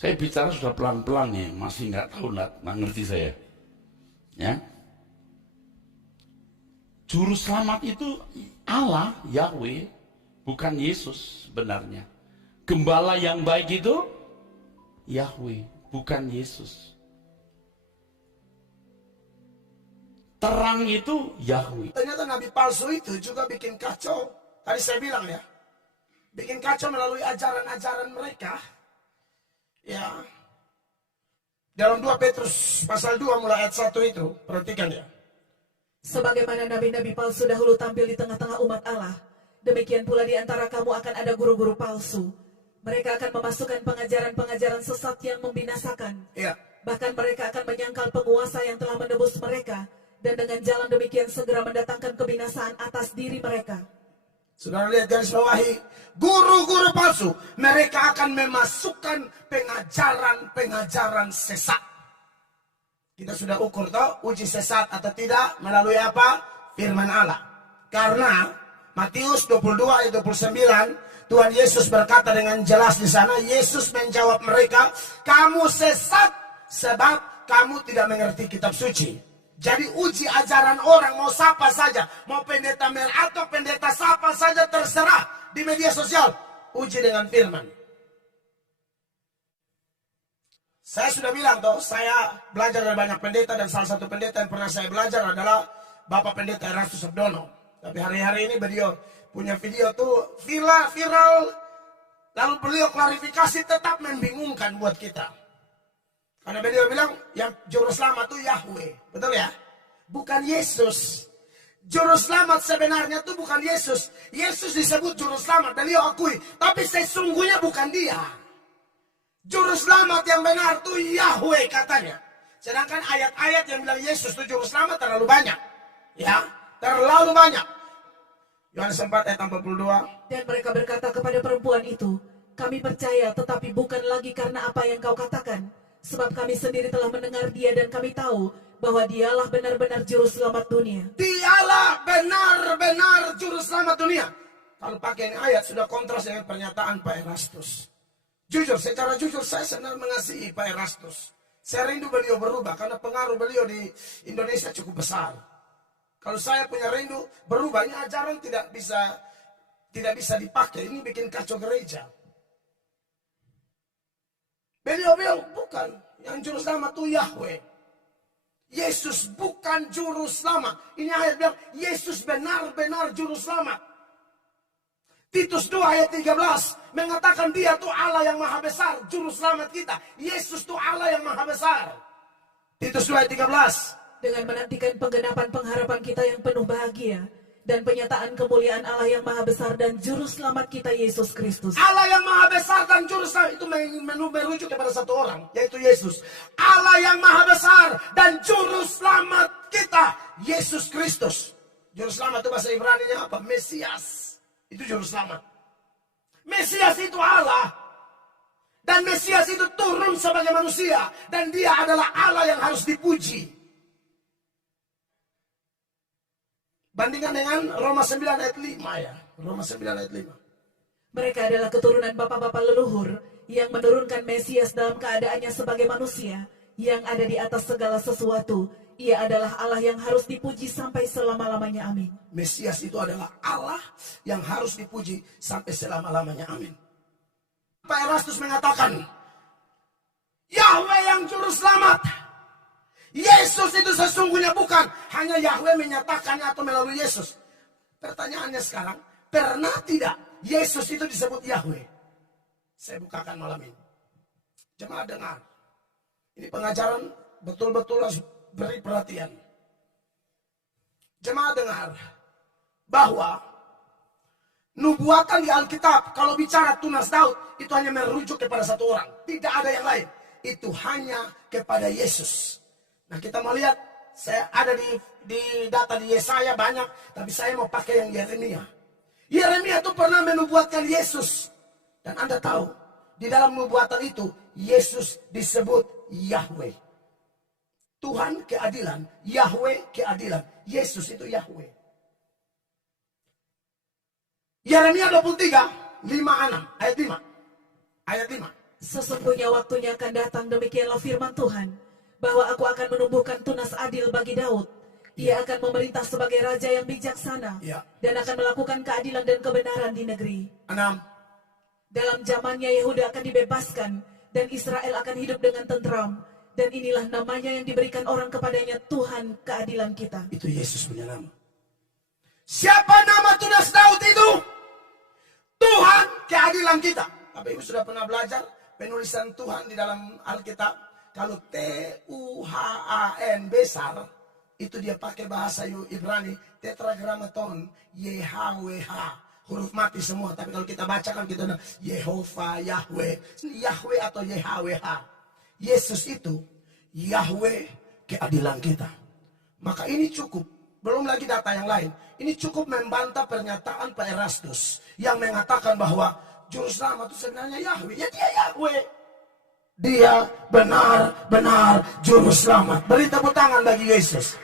Saya bicara sudah pelan-pelan nih, masih nggak tahu, nggak ngerti saya. Ya, Juru selamat itu Allah, Yahweh, bukan Yesus sebenarnya. Gembala yang baik itu Yahweh, bukan Yesus. Terang itu Yahweh. Ternyata nabi palsu itu juga bikin kacau. Tadi saya bilang ya, bikin kacau melalui ajaran-ajaran mereka. Ya, dalam 2 Petrus pasal 2 mulai ayat 1 itu, perhatikan ya. Sebagaimana nabi-nabi palsu dahulu tampil di tengah-tengah umat Allah, demikian pula di antara kamu akan ada guru-guru palsu. Mereka akan memasukkan pengajaran-pengajaran sesat yang membinasakan. Ya. Bahkan mereka akan menyangkal penguasa yang telah menebus mereka, dan dengan jalan demikian segera mendatangkan kebinasaan atas diri mereka. Saudara lihat garis bawahi, guru-guru palsu, mereka akan memasukkan pengajaran-pengajaran sesat. Kita sudah ukur toh, uji sesat atau tidak melalui apa? Firman Allah. Karena Matius 22 ayat 29, Tuhan Yesus berkata dengan jelas di sana, Yesus menjawab mereka, kamu sesat sebab kamu tidak mengerti kitab suci. Jadi uji ajaran orang, mau siapa saja, mau pendeta Mel atau pendeta siapa saja terserah di media sosial, uji dengan firman. Saya sudah bilang toh, saya belajar dari banyak pendeta, dan salah satu pendeta yang pernah saya belajar adalah Bapak Pendeta Erastus Abdono. Tapi hari-hari ini beliau punya video tuh viral, lalu beliau klarifikasi tetap membingungkan buat kita. Karena beliau bilang yang juru selamat itu Yahweh, betul ya? Bukan Yesus. Juru selamat sebenarnya itu bukan Yesus. Yesus disebut juru selamat, beliau akui, tapi sesungguhnya bukan dia. Juru selamat yang benar itu Yahweh katanya. Sedangkan ayat-ayat yang bilang Yesus itu juru selamat terlalu banyak. Ya, terlalu banyak. Yohanes 4 ayat 42. Dan mereka berkata kepada perempuan itu, kami percaya tetapi bukan lagi karena apa yang kau katakan. Sebab kami sendiri telah mendengar dia dan kami tahu bahwa dialah benar-benar juru selamat dunia. Dialah benar-benar juru selamat dunia. Kalau pakai ini ayat sudah kontras dengan pernyataan Pak Erastus. Jujur, secara jujur saya senang mengasihi Pak Erastus. Saya rindu beliau berubah karena pengaruh beliau di Indonesia cukup besar. Kalau saya punya rindu berubah, ini ajaran tidak bisa dipakai. Ini bikin kacau gereja. Beliau bilang bukan, yang juru selamat itu Yahweh. Yesus bukan juru selamat. Ini ayat bilang Yesus benar-benar juru selamat. Titus 2 ayat 13 mengatakan dia itu Allah yang maha besar, juru selamat kita. Yesus itu Allah yang maha besar. Titus 2 ayat 13. Dengan menantikan penggenapan pengharapan kita yang penuh bahagia dan penyataan kemuliaan Allah yang maha besar dan juru selamat kita Yesus Kristus. Allah yang maha besar dan juru selamat itu merujuk kepada satu orang, yaitu Yesus. Allah yang maha besar dan juru selamat kita Yesus Kristus. Juru selamat itu bahasa Ibrani-nya apa? Mesias. Itu juru selamat. Mesias itu Allah. Dan Mesias itu turun sebagai manusia. Dan dia adalah Allah yang harus dipuji. Bandingkan dengan Roma 9 ayat 5 ya. Roma 9 ayat 5. Mereka adalah keturunan bapak-bapak leluhur yang menurunkan Mesias dalam keadaannya sebagai manusia yang ada di atas segala sesuatu. Ia adalah Allah yang harus dipuji sampai selama-lamanya. Amin. Mesias itu adalah Allah yang harus dipuji sampai selama-lamanya. Amin. Pak Erastus mengatakan, Yahweh yang juru selamat. Yesus itu sesungguhnya bukan. Hanya Yahweh menyatakannya atau melalui Yesus. Pertanyaannya sekarang, pernah tidak Yesus itu disebut Yahweh? Saya bukakan malam ini. Jemaat dengar. Ini pengajaran betul-betul harus beri perhatian. Jemaat dengar bahwa nubuatan di Alkitab kalau bicara tunas Daud itu hanya merujuk kepada satu orang, tidak ada yang lain. Itu hanya kepada Yesus. Nah, kita mau lihat, saya ada di data di Yesaya banyak, tapi saya mau pakai yang Yeremia. Yeremia itu pernah menubuatkan Yesus. Dan Anda tahu, di dalam nubuatan itu Yesus disebut Yahweh. Tuhan keadilan, Yahweh keadilan. Yesus itu Yahweh. Yeremia 23, 5, 6, ayat 5. Ayat 5. Sesungguhnya waktunya akan datang, demikianlah firman Tuhan, bahwa aku akan menumbuhkan tunas adil bagi Daud. Ia akan memerintah sebagai raja yang bijaksana, Ya. dan akan melakukan keadilan dan kebenaran di negeri. 6. Dalam zamannya Yehuda akan dibebaskan, dan Israel akan hidup dengan tentram. Dan inilah namanya yang diberikan orang kepadanya, Tuhan keadilan kita. Itu Yesus punya nama. Siapa nama tunas Daud itu? Tuhan keadilan kita. Bapak Ibu sudah pernah belajar penulisan Tuhan di dalam Alkitab? Kalau Tuhan besar, itu dia pakai bahasa Ibrani, tetragrammaton, YHWH. Huruf mati semua, tapi kalau kita bacakan kita ada Yehova, Yahweh, Yahweh atau YHWH. Yesus itu Yahweh keadilan kita. Maka ini cukup, belum lagi data yang lain. Ini cukup membantah pernyataan Pak Erastus yang mengatakan bahwa juru selamat itu sebenarnya Yahweh. Ya dia Yahweh. Dia benar-benar juru selamat. Beri tepuk tangan bagi Yesus.